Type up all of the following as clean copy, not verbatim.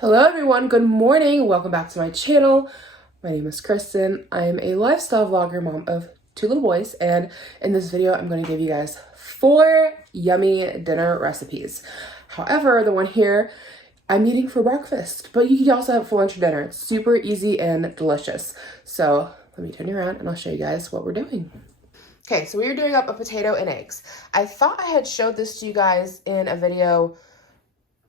Hello everyone, good morning. Welcome back to my channel. My name is Cristin. I'm a lifestyle vlogger, mom of 2 little boys, and in this video I'm going to give you guys 4 yummy dinner recipes. However, the one here I'm eating for breakfast, but you can also have it for lunch or dinner. It's super easy and delicious. So let me turn you around and I'll show you guys what we're doing. Okay, so we are doing up a potato and eggs. I thought I had showed this to you guys in a video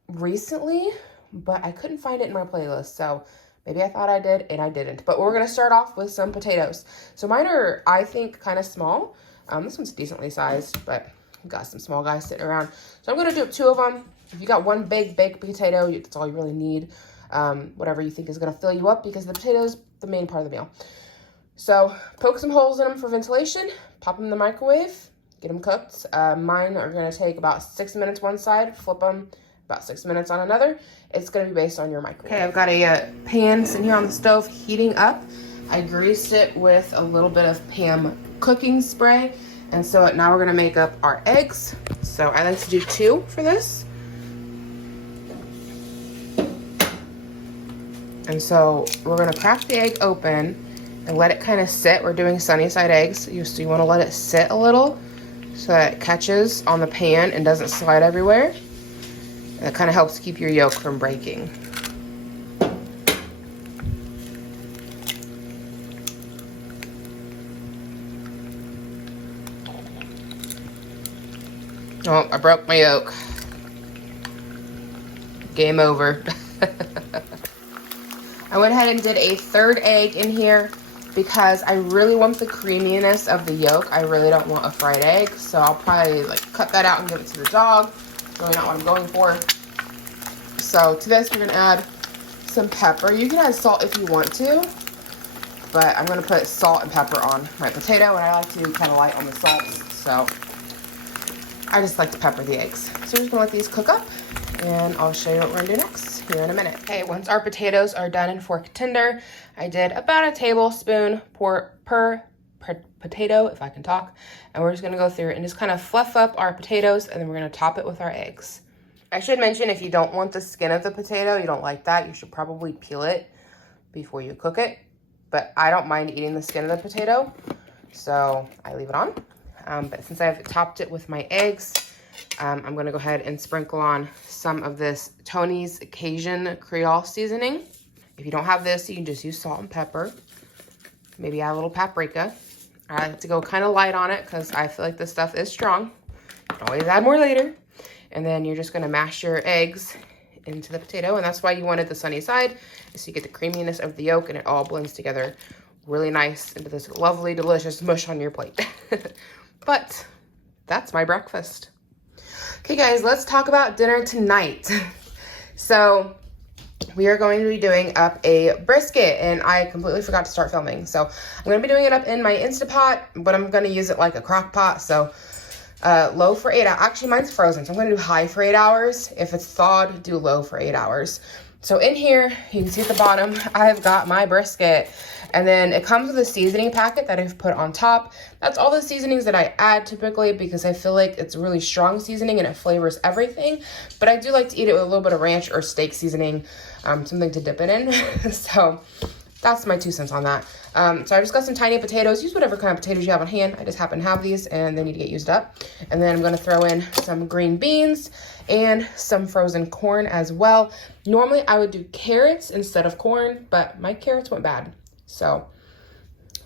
recently, but I couldn't find it in my playlist, so maybe I thought I did and I didn't. But we're gonna start off with some potatoes. So mine are, I think, kind of small. This one's decently sized, but we've got some small guys sitting around. So I'm gonna do 2 of them. If you got one big baked potato, that's all you really need. Whatever you think is gonna fill you up, because the potato's the main part of the meal. So poke some holes in them for ventilation, pop them in the microwave, get them cooked. Mine are gonna take about 6 minutes one side, flip them, about 6 minutes on another. It's gonna be based on your microwave. Okay, I've got a pan sitting here on the stove heating up. I greased it with a little bit of Pam cooking spray. And so now we're gonna make up our eggs. So I like to do 2 for this. And so we're gonna crack the egg open and let it kind of sit. We're doing sunny side eggs. So you wanna let it sit a little so that it catches on the pan and doesn't slide everywhere. That kind of helps keep your yolk from breaking. Oh, I broke my yolk. Game over. I went ahead and did a 3rd egg in here because I really want the creaminess of the yolk. I really don't want a fried egg, so I'll probably cut that out and give it to the dog. Really not what I'm going for. So to this, we're gonna add some pepper. You can add salt if you want to, but I'm gonna put salt and pepper on my potato, and I like to kind of light on the salt, so I just like to pepper the eggs. So we're just gonna let these cook up, and I'll show you what we're gonna do next here in a minute. Okay, once our potatoes are done and fork tender, I did about a tablespoon per potato, if I can talk, and we're just gonna go through and just kind of fluff up our potatoes, and then we're gonna top it with our eggs. I should mention, if you don't want the skin of the potato, you don't like that, you should probably peel it before you cook it, but I don't mind eating the skin of the potato, so I leave it on. But since I've topped it with my eggs, I'm gonna go ahead and sprinkle on some of this Tony's Cajun Creole seasoning. If you don't have this, you can just use salt and pepper. Maybe add a little paprika. I like to go kind of light on it because I feel like this stuff is strong. You can always add more later. And then you're just gonna mash your eggs into the potato, and that's why you wanted the sunny side, is so you get the creaminess of the yolk and it all blends together really nice into this lovely, delicious mush on your plate. But that's my breakfast. Okay guys, let's talk about dinner tonight. So we are going to be doing up a brisket, and I completely forgot to start filming. So I'm gonna be doing it up in my Instapot, but I'm gonna use it like a crock pot. So low for 8 hours. Actually, mine's frozen, so I'm gonna do high for 8 hours. If it's thawed, do low for 8 hours. So in here, you can see at the bottom, I've got my brisket, and then it comes with a seasoning packet that I've put on top. That's all the seasonings that I add typically, because I feel like it's really strong seasoning and it flavors everything. But I do like to eat it with a little bit of ranch or steak seasoning, something to dip it in. So that's my 2 cents on that. So I just got some tiny potatoes. Use whatever kind of potatoes you have on hand. I just happen to have these, and they need to get used up. And then I'm gonna throw in some green beans and some frozen corn as well. Normally I would do carrots instead of corn, but my carrots went bad, so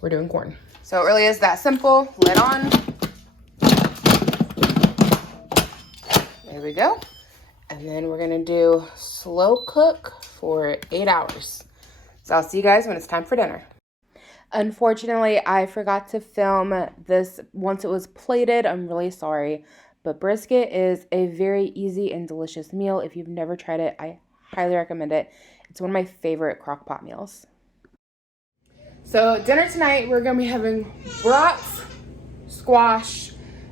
we're doing corn. So it really is that simple. Lid on. There we go. And then we're gonna do slow cook for 8 hours. So I'll see you guys when it's time for dinner. Unfortunately, I forgot to film this once it was plated. I'm really sorry. But brisket is a very easy and delicious meal. If you've never tried it, I highly recommend it. It's one of my favorite crock pot meals. So dinner tonight, we're gonna be having brats, squash,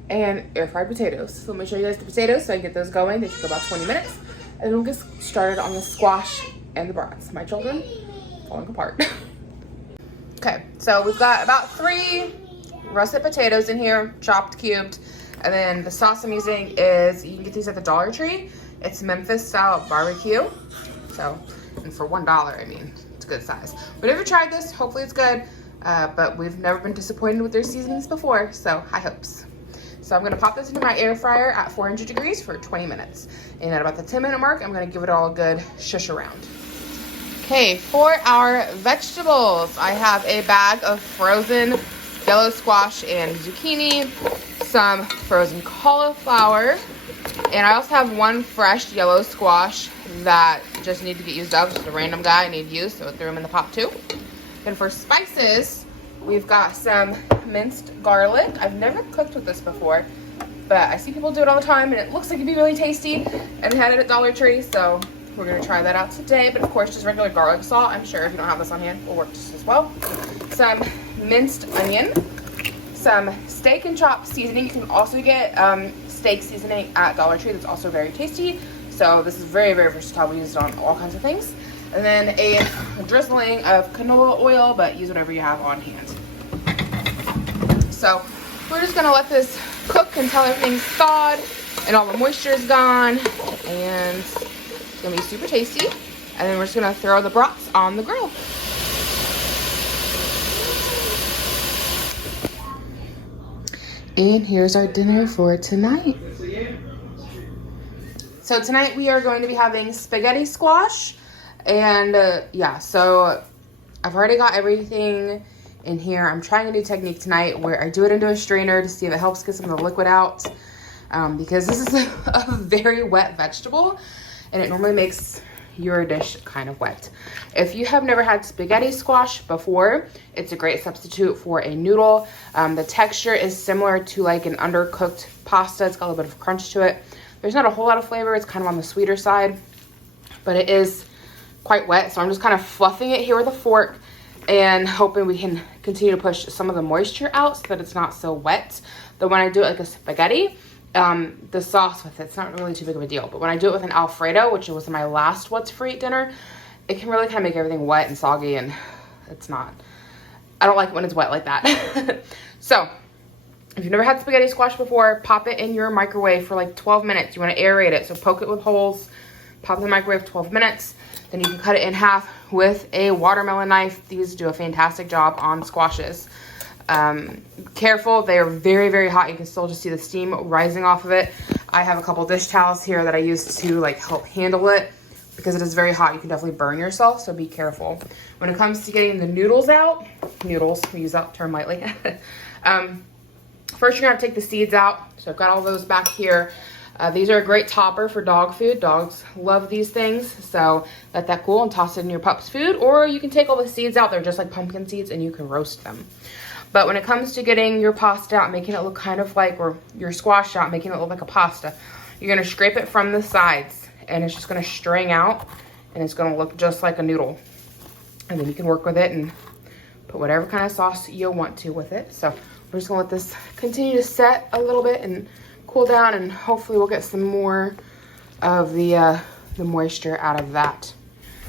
and air fried potatoes. So let me show you guys the potatoes so I can get those going. They take about 20 minutes. And we'll get started on the squash and the brats. My children falling apart. Okay, so we've got about 3 russet potatoes in here, chopped, cubed. And then the sauce I'm using is, you can get these at the Dollar Tree. It's Memphis style barbecue. So And for $1, I mean, it's a good size. We've never tried this. Hopefully it's good. But we've never been disappointed with their seasonings before, so high hopes. So I'm gonna pop this into my air fryer at 400 degrees for 20 minutes. And at about the 10-minute mark, I'm gonna give it all a good shush around. Okay, for our vegetables, I have a bag of frozen yellow squash and zucchini, some frozen cauliflower, and I also have one fresh yellow squash that just need to get used up. Just a random guy I need to use, so I threw him in the pot too. Then for spices, we've got some minced garlic. I've never cooked with this before, but I see people do it all the time, and it looks like it'd be really tasty. And we had it at Dollar Tree, so we're gonna try that out today. But of course, just regular garlic salt. I'm sure if you don't have this on hand, will work just as well. Some minced onion, some steak and chop seasoning. You can also get steak seasoning at Dollar Tree. That's also very tasty. So this is very, very versatile. We use it on all kinds of things. And then a drizzling of canola oil, but use whatever you have on hand. So we're just gonna let this cook until everything's thawed and all the moisture is gone, and it's gonna be super tasty. And then we're just gonna throw the brats on the grill. And here's our dinner for tonight. So tonight we are going to be having spaghetti squash. And yeah, so I've already got everything in here. I'm trying a new technique tonight where I do it into a strainer to see if it helps get some of the liquid out, because this is a very wet vegetable and it normally makes your dish kind of wet. If you have never had spaghetti squash before, it's a great substitute for a noodle. The texture is similar to like an undercooked pasta. It's got a little bit of crunch to it. There's not a whole lot of flavor. It's kind of on the sweeter side, but it is quite wet. So I'm just kind of fluffing it here with a fork and hoping we can continue to push some of the moisture out so that it's not so wet. But when I do it like a spaghetti, the sauce with it's not really too big of a deal. But when I do it with an Alfredo, which was my last What's For Eat dinner, it can really kind of make everything wet and soggy, and it's not, I don't like it when it's wet like that. So if you've never had spaghetti squash before, pop it in your microwave for like 12 minutes. You want to aerate it, so poke it with holes, pop it in the microwave 12 minutes. Then you can cut it in half with a watermelon knife. These do a fantastic job on squashes. Careful, they are very, very hot. You can still just see the steam rising off of it. I have a couple dish towels here that I use to like help handle it because it is very hot. You can definitely burn yourself, so be careful. When it comes to getting the noodles out, we use that term lightly. First, you're gonna have to take the seeds out. So I've got all those back here. These are a great topper for dog food. Dogs love these things. So let that cool and toss it in your pup's food. Or you can take all the seeds out. They're just like pumpkin seeds and you can roast them. But when it comes to getting your pasta out, making it look kind of like, or your squash out, making it look like a pasta, you're gonna scrape it from the sides and it's just gonna string out and it's gonna look just like a noodle. And then you can work with it and put whatever kind of sauce you want to with it. So we're just gonna let this continue to set a little bit and cool down, and hopefully we'll get some more of the moisture out of that.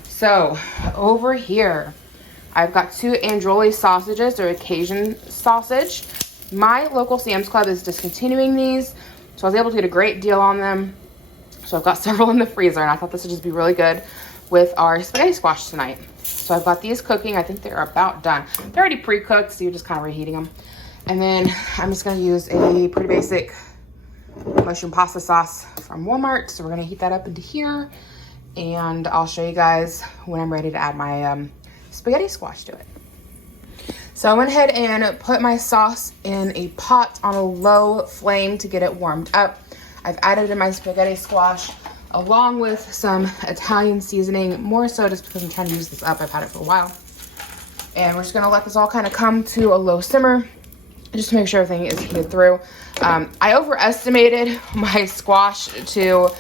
So over here, I've got 2 andouille sausages, or Cajun sausage. My local Sam's Club is discontinuing these, so I was able to get a great deal on them. So I've got several in the freezer, and I thought this would just be really good with our spaghetti squash tonight. So I've got these cooking. I think they're about done. They're already pre-cooked, so you're just kind of reheating them. And then I'm just gonna use a pretty basic mushroom pasta sauce from Walmart. So we're gonna heat that up into here, and I'll show you guys when I'm ready to add my spaghetti squash to it. So I went ahead and put my sauce in a pot on a low flame to get it warmed up. I've added in my spaghetti squash along with some Italian seasoning, more so just because I'm trying to use this up. I've had it for a while. And we're just gonna let this all kind of come to a low simmer just to make sure everything is heated through. I overestimated my squash to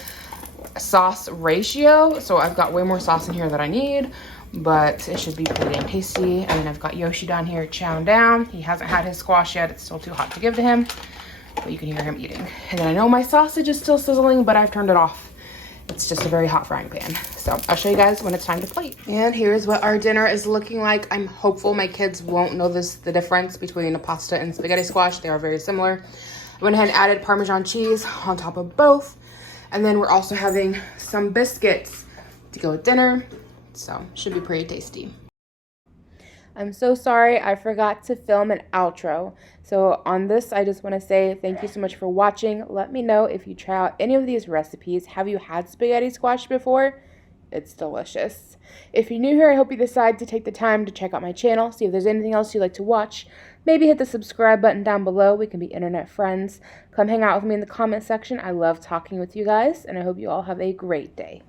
sauce ratio, so I've got way more sauce in here than I need, but it should be pretty damn tasty. And then I've got Yoshi down here chowing down. He hasn't had his squash yet. It's still too hot to give to him, but you can hear him eating. And then I know my sausage is still sizzling, but I've turned it off. It's just a very hot frying pan. So I'll show you guys when it's time to plate. And here's what our dinner is looking like. I'm hopeful my kids won't notice the difference between a pasta and spaghetti squash. They are very similar. I went ahead and added Parmesan cheese on top of both. And then we're also having some biscuits to go with dinner. So should be pretty tasty. I'm so sorry I forgot to film an outro. So on this, I just want to say thank you so much for watching. Let me know if you try out any of these recipes. Have you had spaghetti squash before? It's delicious. If you're new here, I hope you decide to take the time to check out my channel, see if there's anything else you'd like to watch. Maybe hit the subscribe button down below. We can be internet friends. Come hang out with me in the comment section. I love talking with you guys, and I hope you all have a great day.